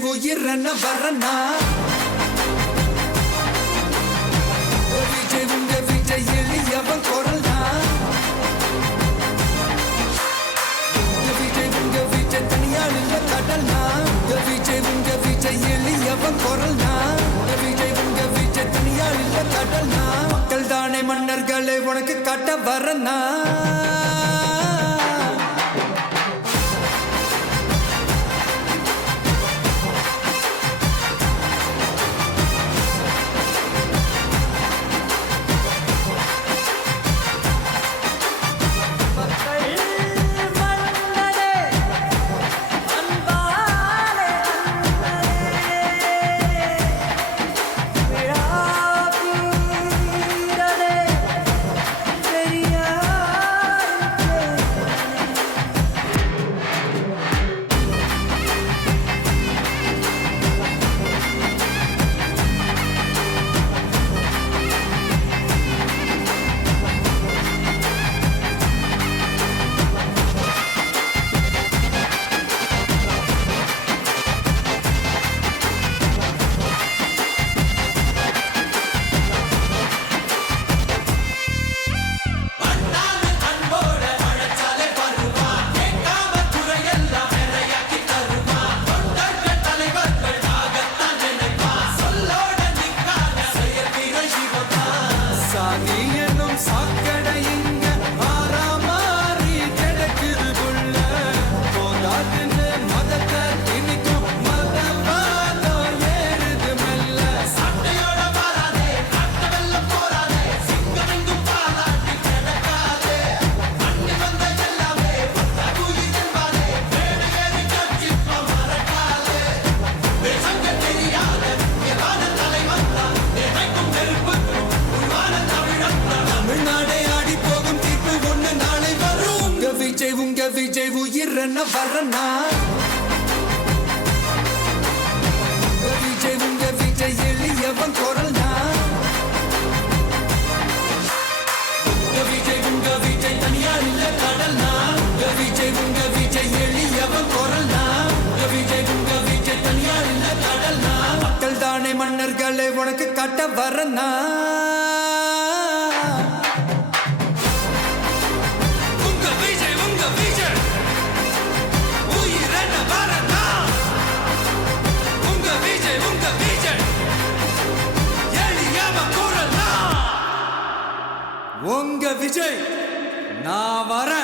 விஜய் உயிரன வரனா விஜய் உங்க விஜய் எளியவன் குரல்னா விஜய் உங்க விஜய் தனியால் இல்ல கடல்னா விஜய் உங்க விஜய் எளியவன் குரல்னா விஜய் உங்க விஜய் தனியால் இல்ல கடல்னா மக்கள் தானே மன்னர்களை உனக்கு காட்ட வரனா விஜய் உயிரன வரனா விஜய் உங்க விஜய் எளியவன் குரல்னா விஜய் உங்க விஜய் தனியார் இல்ல கடல்னா விஜய் உங்க விஜய் எளியவன் குரல்னா விஜய் உங்க விஜய் தனியார் இல்ல கடல்னா மக்கள் தானே மன்னர்களை உனக்கு காட்ட வரனா உங்க விஜய் நான் வரேன்.